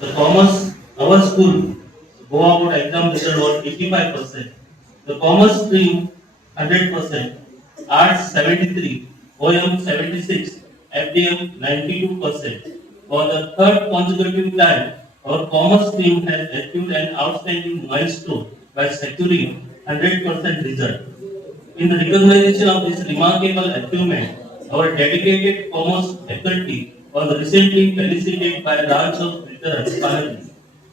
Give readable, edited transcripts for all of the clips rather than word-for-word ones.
The commerce, our school, Goa board exam result was 85%. The commerce stream 100%, arts 73, OM 76, FDM 92%. For the third consecutive time, our commerce stream has achieved an outstanding milestone by securing 100% result. In recognition of this remarkable achievement, our dedicated commerce faculty was recently felicitated by Raj of College.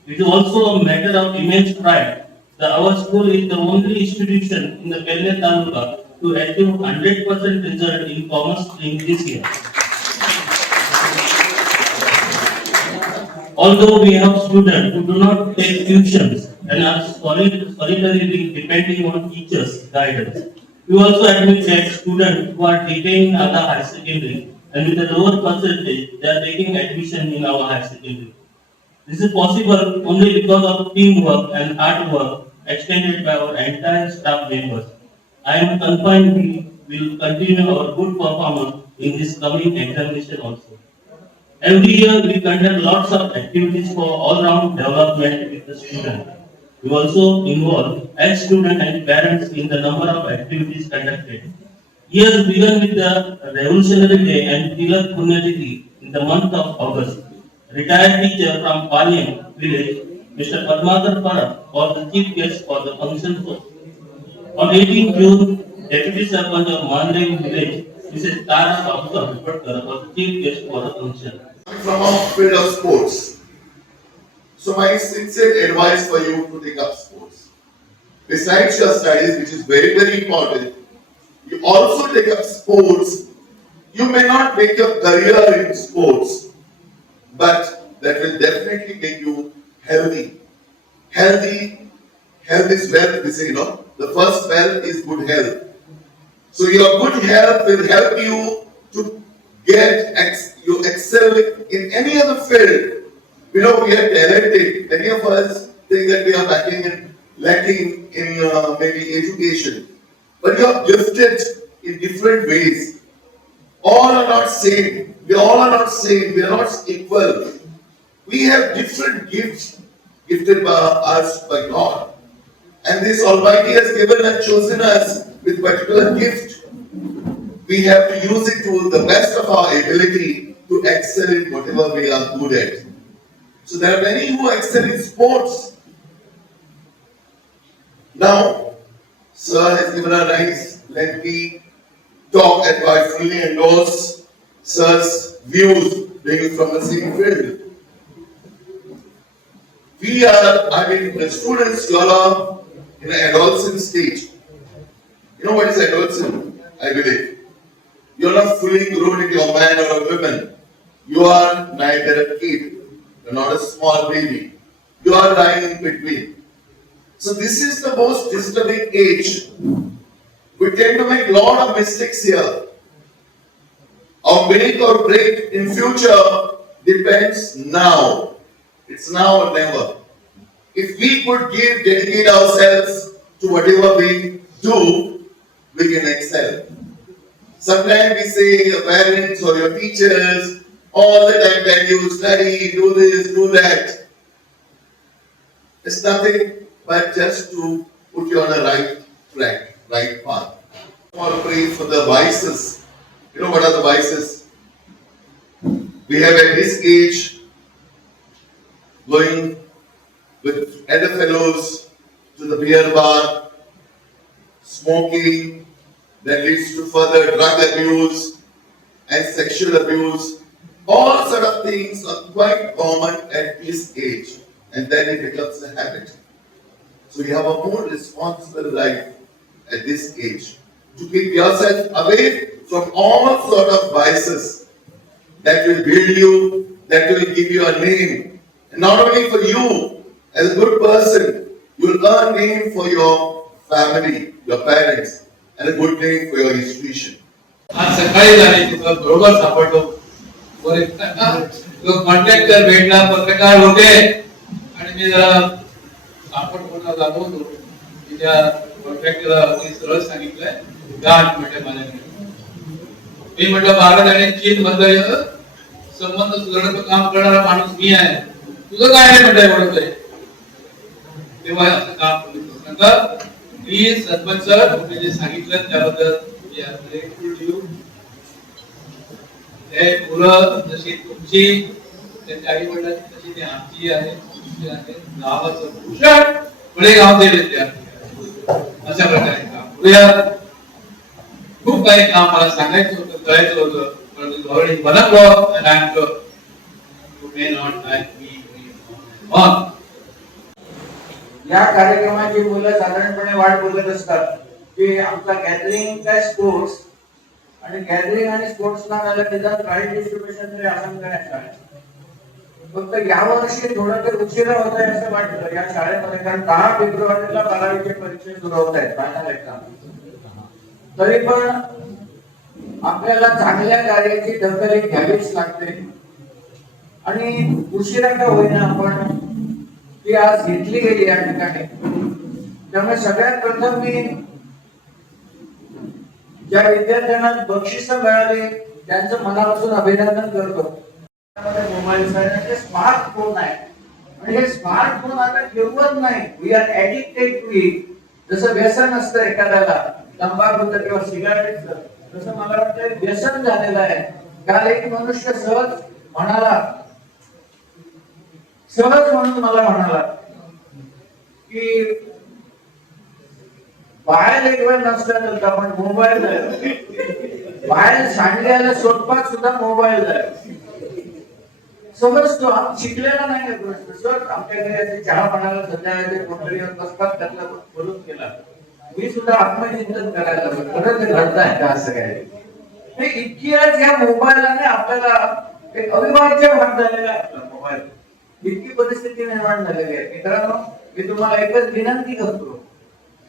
It is also a matter of immense pride that our school is the only institution in the Kerala Taluka to achieve 100% result in commerce stream this year. Although we have students who do not take tuitions and are solitarily depending on teachers' guidance, we also admit that students who are detained at the high secondary and with a lower percentage, they are taking admission in our high secondary. This is possible only because of teamwork and hard work extended by our entire staff members. I am confident we will continue our good performance in this coming examination also. Every year we conduct lots of activities for all-round development with the student. We also involve ex-student and parents in the number of activities conducted. Years began with the Revolutionary Day and Tilak Punyatiti in the month of August. Retired teacher from Palyam village, Mr. Padmakar Parak, was the chief guest for the function. On 18 June, Deputy Sarpanch of Mandre village, Mrs. Tara Bhatkar, was the chief guest for the function. From a field of sports. So my sincere advice for you to take up sports. Besides your studies, which is very, very important, you also take up sports. You may not make your career in sports, but that will definitely make you healthy. Health is wealth, we say, the first wealth is good health. So your good health will help you to you excel in any other field. We are talented. Many of us think that we are lacking in maybe education. But you are gifted in different ways. All are not same. We all are not same. We are not equal. We have different gifts gifted by us by God. And this Almighty has given and chosen us with particular gift. We have to use it to the best of our ability to excel in whatever we are good at. So there are many who excel in sports. Now, Sir has given a nice, lengthy talk and I fully endorse Sir's views being from the same field. We are, the students, you all are in an adolescent stage. You know what is adolescent? I believe. You're not fully grown into a man or a woman. You are neither a kid, you're not a small baby. You are lying in between. So this is the most disturbing age. We tend to make a lot of mistakes here. Our make or break in future depends now. It's now or never. If we could dedicate ourselves to whatever we do, we can excel. Sometimes we say your parents or your teachers all the time tell you study, do this, do that. It's nothing but just to put you on a right track, right path. All praise for the vices. You know what are the vices? We have at this age going with elder fellows to the beer bar, smoking, that leads to further drug abuse and sexual abuse. All sort of things are quite common at this age, and then it becomes a habit. So you have a more responsible life at this age to keep yourself away from all sort of vices that will build you, that will give you a name. And not only for you as a good person, you will earn name for your family, your parents, and a good name for your institution. आज सकाळी झाली तिथं बरोबर सापडलो तो कॉन्ट्रॅक्टर भेटला पत्रकार होते आणि मी जरा सापड कोणा जातो होतो की त्या कॉन्ट्रॅक्टरला सरळ सांगितलंय गाठ म्हटलं माझ्याकडे मी म्हटलं भारत आणि चीन मधलं संबंध सुधारण्याचं काम करणारा माणूस मी आहे तुझं काय नाही म्हटलं एवढं काही तेव्हा असं काम नंतर मी सरपंच सर तुम्ही जे सांगितलं त्याबद्दल हे मुलं जशी तुमची त्यांच्या आई वडिलांची तशी ती आमची आहे गावाचं भूषण पुढे गाव दे विद्यार्थी अशा प्रकारे काम पुढे खूप काही काम मला सांगायचं होतं करायचं होतं परंतु already बनवलं and I am sure you may not like me on. या कार्यक्रमाची मुलं साधारणपणे वाट बघत असतात की आमचा गॅदरिंग काय स्पोर्ट्स आणि गॅदरिंग आणि स्पोर्ट्सला झालं त्याच्यात काही डिस्ट्रीब्युशन तरी आपण करायचं आहे. फक्त यावर्षी थोडं ते उशिरा होत आहे असं वाटतं या शाळेमध्ये कारण 10 फेब्रुवारीला 12वीचे परीक्षा सुरू होत आहेत फायनल एक्झाम. तरी पण आपल्याला चांगल्या कार्याची दखल घ्यावीच लागते आणि उशिरा का होईना आपण ती आज घेतली गेली या ठिकाणी. त्यामुळे सगळ्यात प्रथम मी ज्या विद्यार्थ्यांना बक्षीस मिळाले त्यांचं मनापासून अभिनंदन करतो. मोबाईल हे स्मार्टफोन आहे आणि हे स्मार्टफोन आता ठेवत नाही. We are addicted to it. जसं व्यसन असतं एखाद्याला तंबाखूचं किंवा सिगारेटचं तसं मला वाटतं व्यसन झालेलं आहे. काल एक मनुष्य सहज म्हणून मला म्हणाला की बाहेर एक वेळ नसल्यानंतर आपण मोबाईल बाहेर सांडल्याला स्वतः सुद्धा मोबाईल आहे. समजतो आम्ही शिकलेला नाही प्रश्न. सर आमच्याकडे चहा पाण्याला संध्याकाळचे मंडळीवर बसतात त्यातला बोलून केला. मी सुद्धा आत्मचिंतन करायला खरं ते घडताय का असं काय हे इतकी आज या मोबाईलने आपल्याला एक अविभाज्य भाग झालेला आहे. आपला मोबाईल इतकी परिस्थिती निर्माण झालेली आहे. मित्रांनो मी तुम्हाला एकच विनंती करतो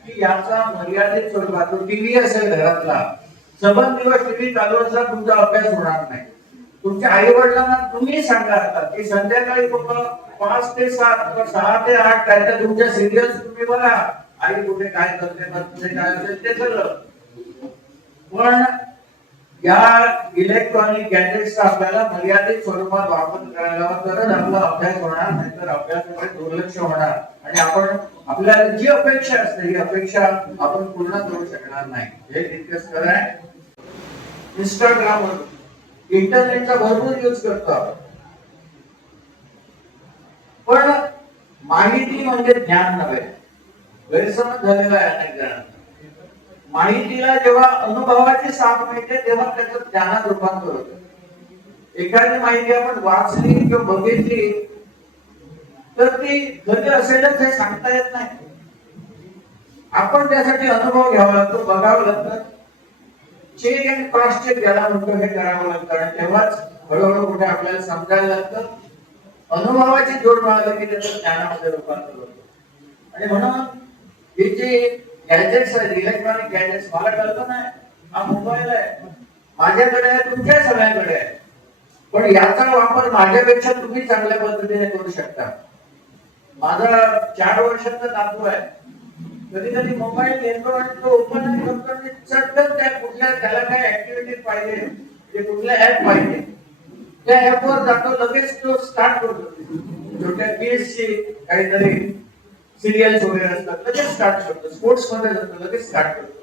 की याचा मर्यादित स्वरूपात टीव्ही असेल घरातला सबंध दिवस टीव्ही चालू असला तुमचा अभ्यास होणार नाही. तुमच्या आई वडिलांना तुम्ही सांगा की संध्याकाळी 5 ते 7 किंवा 6 ते 8 काय तर तुमच्या सिरियल्स तुम्ही बघा. आई कुठे काय करते कुठे काय असेल ते सगळं. पण या इलेक्ट्रॉनिक गॅजेट्सचा आपल्याला मर्यादित स्वरूपात वापर करायला तरच आपला अभ्यास होणार नाहीतर अभ्यासाकडे दुर्लक्ष होणार आणि आपण आपल्याला जी अपेक्षा असते ही अपेक्षा आपण पूर्ण करू शकणार नाही. हे तितकंच खरं आहे. इंस्टाग्रामवर इंटरनेटचा भरपूर यूज करतो आपण पण माहिती म्हणजे ज्ञान नव्हे. गैरसमज झालेला आहे अनेक जणांना. माहितीला जेव्हा अनुभवाची साथ मिळते तेव्हा त्याचं ज्ञानात रूपांतर होतं. एखादी माहिती आपण वाचली किंवा बघितली तर ती खरी असेलच हे सांगता येत नाही. आपण त्यासाठी अनुभव घ्यावा लागतो बघावं लागतं. चेक आणि क्रॉस चेक ज्याला म्हणतो हे करावं लागतं आणि तेव्हाच हळूहळू कुठे आपल्याला समजायला लागतं. अनुभवाची जोड मिळाली की त्याचं ज्ञानामध्ये रूपांतर होतं. आणि म्हणून हे जे गॅजेट्स आहेत, इलेक्ट्रॉनिक गॅजेट्स, मला कल्पना आहे हा मोबाईल आहे, माझ्याकडे आहे, तुमच्या सगळ्यांकडे आहे, पण याचा वापर माझ्यापेक्षा तुम्ही चांगल्या पद्धतीने करू शकता. माझा 4 वर्षाचा नातू आहे, कधी कधी मोबाईल घेतो आणि तो ओपन करतो आणि चटकन त्या कुठल्या त्याला काय ऍक्टिव्हिटी पाहिजे, जे कुठल्या ऍप पाहिजे त्या ऍप वर जातो, लगेच तो स्टार्ट करतो. छोट्या किड्सची काहीतरी सिरियल्स वगैरे असतात, लगेच स्टार्ट करतो. स्पोर्ट्स मध्ये जातो, लगेच स्टार्ट करतो.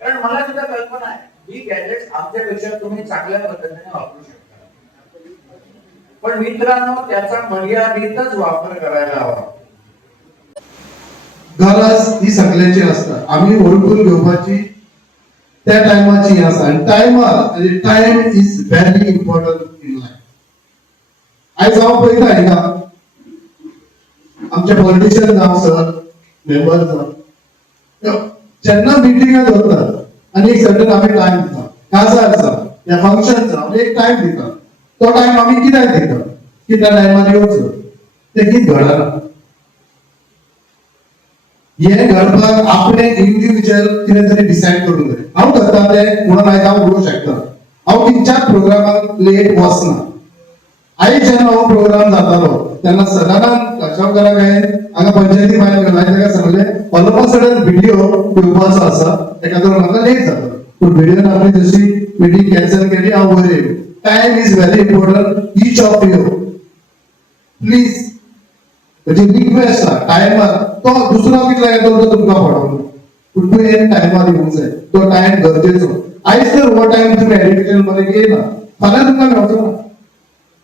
कारण मला सुद्धा कल्पना आहे ही गॅजेट्स आमच्यापेक्षा तुम्ही चांगल्या पद्धतीने वापरू शकता, पण मित्रांनो त्याचा मर्यादितच वापर करायला हवा. गरज ही सगळ्यांची असता, आम्ही ओळखून घेवपाची त्या टायमाची आसा. आणि time is very important in life. आयज हांव पळयता हिंगा आमचे पॉलिटिशियन जावं सर, मेंबर जावं, जेन्ना मिटिंगा दवरतात आणि एक सर्टन आमी टाइम दिता, काजार या फंक्शन आमी एक टाइम दिता, तो टाइम आमी कित्याक दिता की त्या टायमार येवचो, ते कितें घडना. हे घडपाक आपले इंडिव्हिज्युअल कितें तरी डिसायड करूंक जाय. हांव करता तें म्हणून आयज हांव उलोवंक शकता. हांव खंयच्याच प्रोग्रामाक लेट वचना. आयज जेन्ना हो प्रोग्राम जातालो तेन्ना सदानंद लक्षावकाराक हांगा पंचायती भायर गेलो, हांवें ताका सांगलें ऑल सडन व्हिडिओ घेवपाचो आसा, ताका लागून म्हाका लेट जाता. पूण व्हिडिओन आपली जशी मिटींग कॅन्सल केली, हांव वयर येयलो. Time is very important. Each of you please म्हणजे रिक्वेस्ट आहा टायमार, तो दुसरो कितलो येतो तो तुमकां पडना, पूण तुवें टायमार येवंक जाय. तो टायम गरजेचो. आयज जर हो टायम तुमी एड्युकेशन मध्ये घेयना, फाल्यां तुमकां मेळचो ना,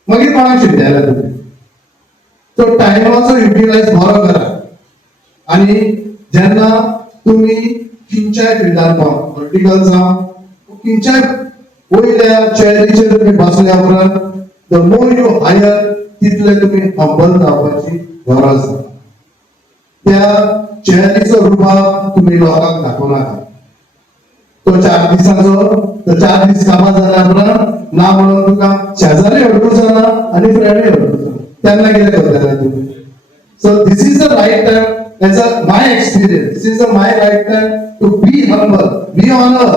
मागीर कोणाक शिकयला तुमी. तो टायमाचो युटिलायज बरो करा. आणि जेन्ना तुमी खंयच्याय फिल्डार पाव, पॉलिटिकल जावं खंयच्याय वयल्या चेअरीचेर तुमी बसल्या उपरांत द मोर यू हायर तितले तुमी हंबल जावपाची गरज आसा. त्या चेअरीचो रुबाब तुमी लोकांक दाखोवनाका. तो 4 दीस कामां जाल्या उपरांत ना म्हणून तुका शेजारी हडकूचो ना आणि फ्रेंडूय हडकूचो ना, तेन्ना कितें करतले तुमी. So this is the right time. As a my experience, this is my right time to be humble, be honour.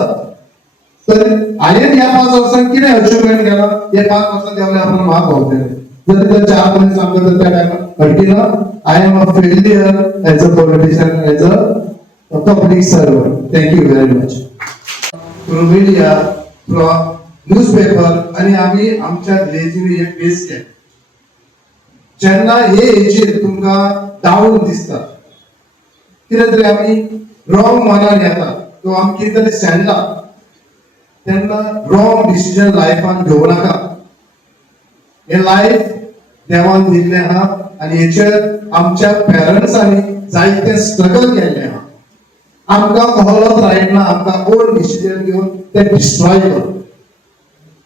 तर हांवें ह्या 5 वर्सांत कितें अचिव्हमेंट केला हे 5 वर्सां देंवल्या उपरांत म्हाका कळटलें. जर ते 4 मनीस आमकां त्या टायमार हडकिना, I am a failure as a politician, as a public servant. Thank you very much. Through media, through newspaper आणि आम्ही आमच्या लेजीने हे फेस केले. जेन्ना हे एजीर तुमकां डाऊन दिसता, कितें तरी आमी रॉंग मनान येता, तो आमी कितें तरी शेणला, तेन्ना रॉंग डिसिजन लायफान घेवं नाका. हे लायफ देवान दिल्लें आहा आनी हेचेर आमच्या पेरंट्सांनी जायते स्ट्रगल केल्लें आहा. आमकां कहलोच रायट ना आमकां ओन डिसिजन घेवन ते डिस्ट्रॉय करप.